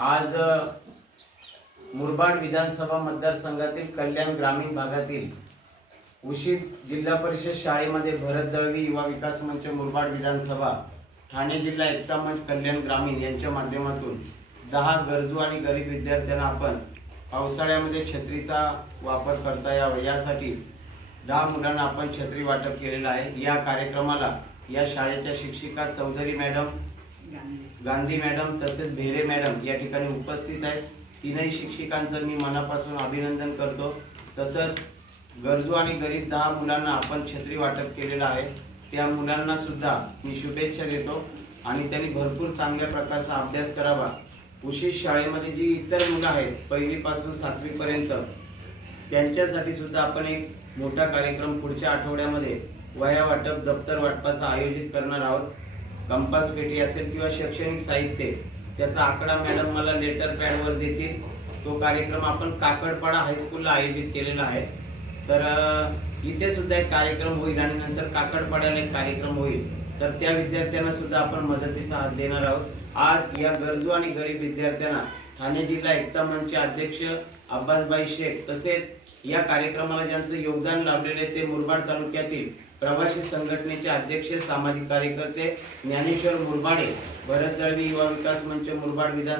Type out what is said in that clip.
आज मुरबाड विधानसभा मतदारसंघातील कल्याण ग्रामीण भागातील उशीत जिल्हा परिषद शाळेमध्ये भरत दळवी युवा विकास मंच मुरबाड विधानसभा ठाणे जिल्हा एकता मंच कल्याण ग्रामीण यांच्या माध्यमातून 10 गरजू आणि गरीब विद्यार्थ्यांना आपण पावसाळ्यामध्ये छत्रीचा वापर करता यावा यासाठी 10 मुलांना आपण छत्री वाटप केलेलं आहे। या कार्यक्रमाला या शाळेच्या शिक्षिका चौधरी मॅडम, गांधी मॅडम तसेच भेरे मॅडम या ठिकाणी उपस्थित आहेत। तीनही शिक्षिकांचं मी मनापासून अभिनंदन करतो। तसंच गरजू आणि गरीब 10 मुलांना आपण छत्री वाटप केलेलं आहे, त्या मुलांना सुद्धा मी शुभेच्छा देतो आणि त्यांनी भरपूर चांगल्या प्रकारचा अभ्यास करावा। उशीत शाळेमध्ये जी इतर मुलं आहेत पहिली पासून 7वी पर्यंत त्यांच्यासाठी सुद्धा आपण एक मोठा कार्यक्रम पुढच्या आठवड्यामध्ये वह्या वाटप, दप्तर वाटपाचा आयोजित करणार आहोत। कंपास पेटी असेल किंवा शैक्षणिक साहित्य त्याचा आकडा मॅडम मला लेटर पॅड वर देतील। तो कार्यक्रम आपण काकडपाडा हायस्कूलला आयोजित केलेला आहे। तर इथे सुद्धा एक कार्यक्रम होईल आणि नंतर काकडपाड्याला एक कार्यक्रम होईल, तर त्या विद्यार्थ्यांना सुद्धा आपण मदतीचा हात देणार आहोत। आज या गरजू आणि गरीब विद्यार्थ्यांना ठाणे जिल्हा एकता मंचचे अध्यक्ष अब्बासभाई शेख तसेच या कार्यक्रमाला ज्यांचं योगदान लाभलेले ते मुरबाड तालुक्यातील प्रवासी संघटनेचे अध्यक्ष, सामाजिक कार्यकर्ते ज्ञानेश्वर मुरबाडे, भरत दळवी युवा विकास मंच मुरबाड विधान